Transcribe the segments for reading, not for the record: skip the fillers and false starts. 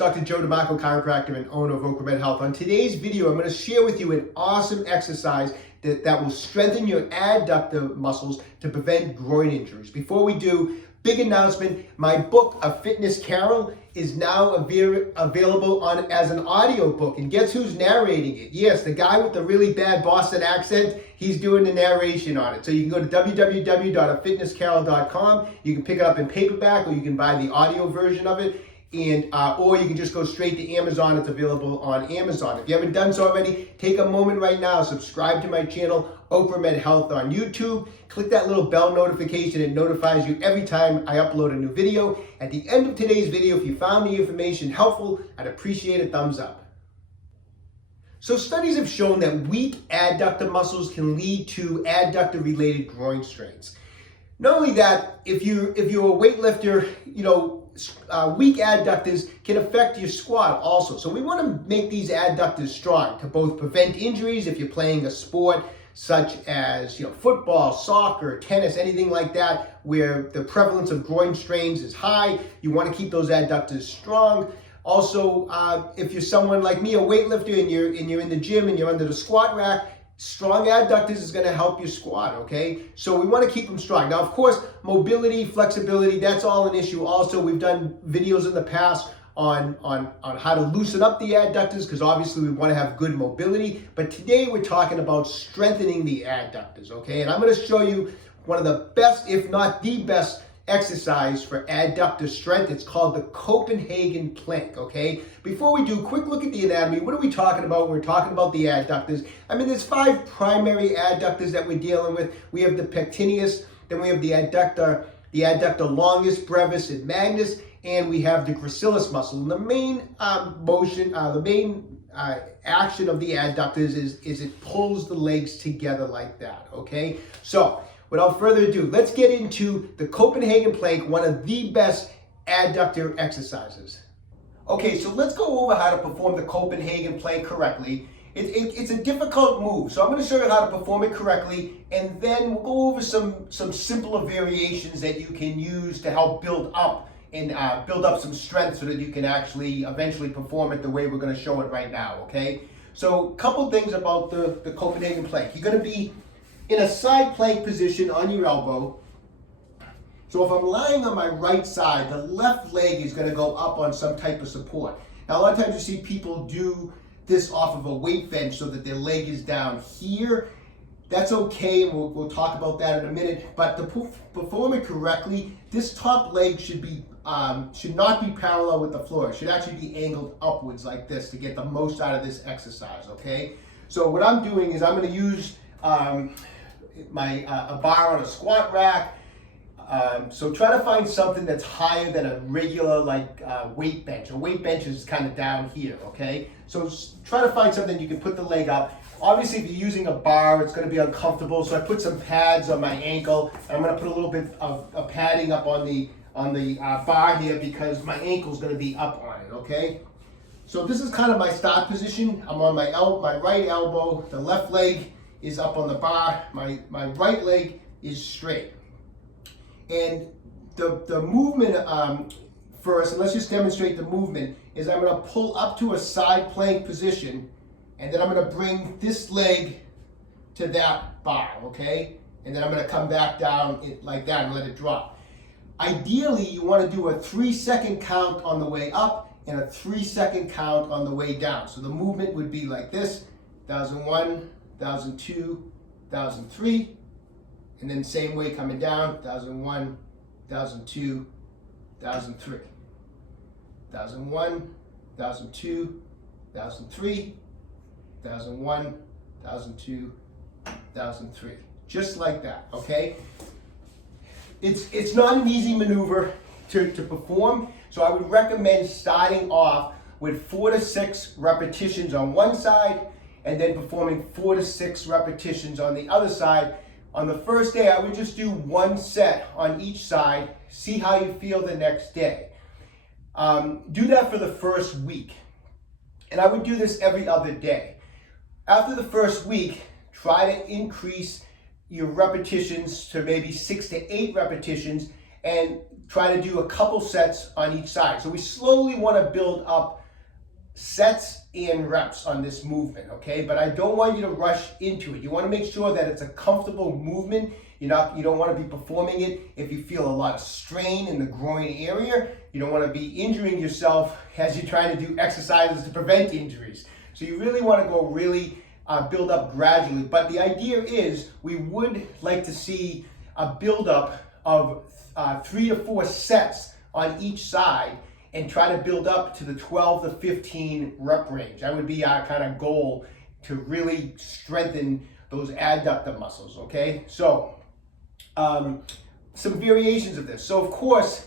Dr. Joe DeMarco, chiropractor and owner of OcraMed Health. On today's video, I'm going to share with you an awesome exercise that will strengthen your adductor muscles to prevent groin injuries. Before we do, big announcement, my book, A Fitness Carol, is now available as an audio book. And guess who's narrating it? Yes, the guy with the really bad Boston accent, he's doing the narration on it. So you can go to www.afitnesscarol.com. You can pick it up in paperback, or you can buy the audio version of it. And or you can just go straight to Amazon. It's available on Amazon. If you haven't done so already, take a moment right now, subscribe to my channel, OcraMed Health on YouTube. Click that little bell notification. It notifies you every time I upload a new video. At the end of today's video, if you found the information helpful, I'd appreciate a thumbs up. So studies have shown that weak adductor muscles can lead to adductor-related groin strains. Not only that, if you're a weightlifter, weak adductors can affect your squat also. So we want to make these adductors strong to both prevent injuries if you're playing a sport such as football, soccer, tennis, anything like that, where the prevalence of groin strains is high. You want to keep those adductors strong. Also, if you're someone like me, a weightlifter, and you're in the gym and you're under the squat rack, strong adductors is going to help your squat, okay? So we want to keep them strong. Now, of course, mobility, flexibility, that's all an issue also. We've done videos in the past on how to loosen up the adductors, because obviously we want to have good mobility. But today we're talking about strengthening the adductors, okay? And I'm going to show you one of the best, if not the best, exercise for adductor strength. It's called the Copenhagen Plank, okay? Before we do, quick look at the anatomy. What are we talking about when we're talking about the adductors? I mean, there's 5 primary adductors that we're dealing with. We have the pectineus, then we have the adductor longus, brevis, and magnus, and we have the gracilis muscle. And the main action of the adductors is it pulls the legs together like that, okay? So, without further ado, let's get into the Copenhagen Plank, one of the best adductor exercises. Okay, so let's go over how to perform the Copenhagen Plank correctly. It's a difficult move, so I'm going to show you how to perform it correctly, and then we'll go over some simpler variations that you can use to help build up some strength so that you can actually eventually perform it the way we're going to show it right now, okay? So a couple things about the Copenhagen Plank. You're going to be in a side plank position on your elbow. So if I'm lying on my right side, the left leg is going to go up on some type of support. Now, a lot of times you see people do this off of a weight bench so that their leg is down here. That's okay, and we'll talk about that in a minute. But to perform it correctly, this top leg should not be parallel with the floor. It should actually be angled upwards like this to get the most out of this exercise, okay? So what I'm doing is I'm going to use a bar on a squat rack. So try to find something that's higher than a regular weight bench. A weight bench is kind of down here, okay? So try to find something you can put the leg up. Obviously, if you're using a bar, it's going to be uncomfortable. So I put some pads on my ankle. And I'm going to put a little bit of padding up on the bar here because my ankle is going to be up on it, okay? So this is kind of my start position. I'm on my right elbow. The left leg is up on the bar. My right leg is straight. And the movement first, and let's just demonstrate the movement, is I'm going to pull up to a side plank position, and then I'm going to bring this leg to that bar, okay? And then I'm going to come back down like that and let it drop. Ideally, you want to do a 3-second count on the way up and a 3-second count on the way down. So the movement would be like this: 1001, 1002, 1003, and then same way coming down: 1001, 1002, 1003, 1001, 1002, 1003, 1001, 1002, 1003. Just like that, okay? It's not an easy maneuver to perform, so I would recommend starting off with 4 to 6 repetitions on one side, and then performing 4 to 6 repetitions on the other side. On the first day, I would just do 1 set on each side, see how you feel the next day. Do that for the first week. And I would do this every other day. After the first week, try to increase your repetitions to maybe 6 to 8 repetitions, and try to do a couple sets on each side. So we slowly want to build up sets and reps on this movement, okay? But I don't want you to rush into it. You want to make sure that it's a comfortable movement. You don't want to be performing it if you feel a lot of strain in the groin area. You don't want to be injuring yourself as you're trying to do exercises to prevent injuries. So you really want to go build up gradually. But the idea is we would like to see a buildup of 3 to 4 sets on each side and try to build up to the 12 to 15 rep range. That would be our kind of goal to really strengthen those adductor muscles, okay? So some variations of this. So of course,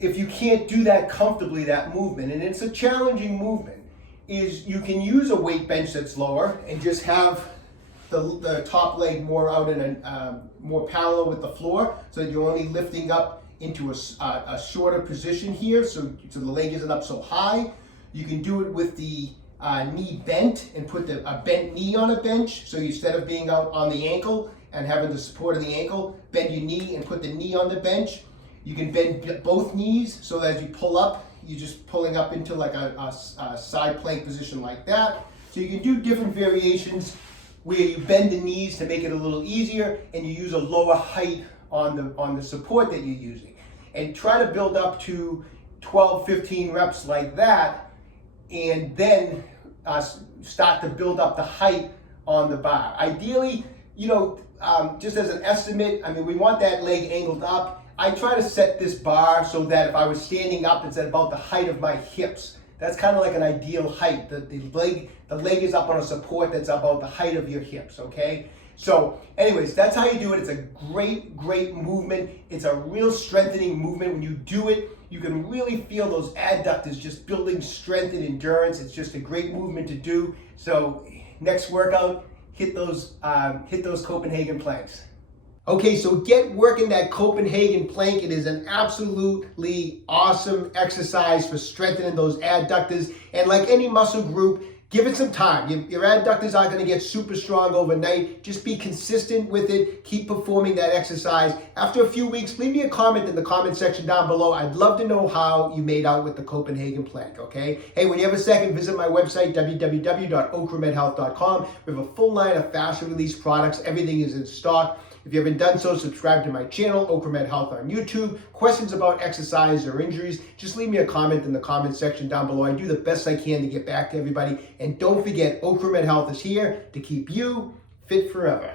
if you can't do that comfortably, that movement, and it's a challenging movement, is you can use a weight bench that's lower and just have the top leg more out in more parallel with the floor, so that you're only lifting up into a shorter position here, so the leg isn't up so high. You can do it with the knee bent and put a bent knee on a bench, so instead of being out on the ankle and having the support of the ankle, bend your knee and put the knee on the bench. You can bend both knees, so that as you pull up, you're just pulling up into like a side plank position like that. So you can do different variations where you bend the knees to make it a little easier, and you use a lower height on the support that you're using. And try to build up to 12, 15 reps like that, and then start to build up the height on the bar. Ideally, just as an estimate, I mean, we want that leg angled up. I try to set this bar so that if I was standing up, it's at about the height of my hips. That's kind of like an ideal height. The leg is up on a support that's about the height of your hips, okay? So anyways, that's how you do it. It's a great, great movement. It's a real strengthening movement. When you do it, you can really feel those adductors just building strength and endurance. It's just a great movement to do. So next workout, hit those Copenhagen planks. Okay, so get working that Copenhagen plank. It is an absolutely awesome exercise for strengthening those adductors. And like any muscle group, give it some time. Your adductors aren't going to get super strong overnight. Just be consistent with it. Keep performing that exercise. After a few weeks, leave me a comment in the comment section down below. I'd love to know how you made out with the Copenhagen plank, okay? Hey, when you have a second, visit my website, www.OcraMedHealth.com. We have a full line of fast release products. Everything is in stock. If you haven't done so, subscribe to my channel, OcraMed Health on YouTube. Questions about exercise or injuries, just leave me a comment in the comment section down below. I do the best I can to get back to everybody. And don't forget, OcraMed Health is here to keep you fit forever.